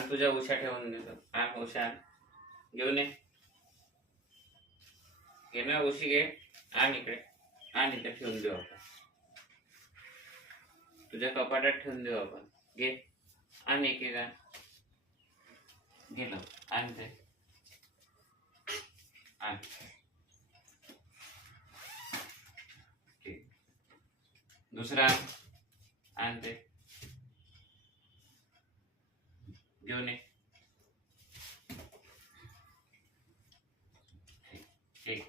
आण तुझ्या उशा ठेवून देतो. आण उशा घेऊन ये. घे ना उशी घे. आण इकडे. आण इथे ठेवून देऊ आपण. तुझ्या कपाटात ठेवून देऊ आपण. घे. आण एक आण. गेलो. आण ते. आण. दुसरा आण ते. घेऊन ये. ठीक.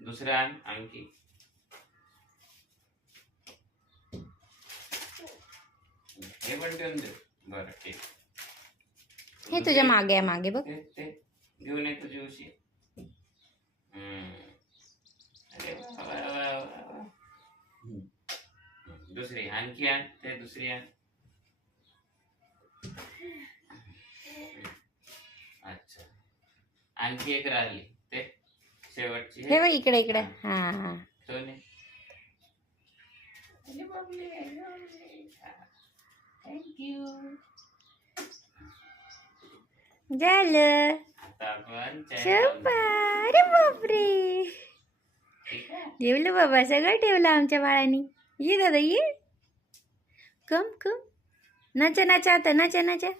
दुसरा आण आणखी. हे पण ठेवून दे. बरं ठीक. हे तुझ्या मागे आहे, मागे बघ. ते घेऊन ये तुझी उशी. अरे वा वा वा वा. दुसरी आणखी आण. ते दुसरी आण. अच्छा. आणखी एक राहिली. ते शेवटची. हे बघ इकडे इकडे. हा ठेवून ये. थँक्यू. झालं. आता आपण शोभा. अरे बापरे, ठेवलं बाबा, सगळं ठेवलं आमच्या बाळानी. ये दादा ये. कम कम. नाचा नाचा आता, नाचा नाचा.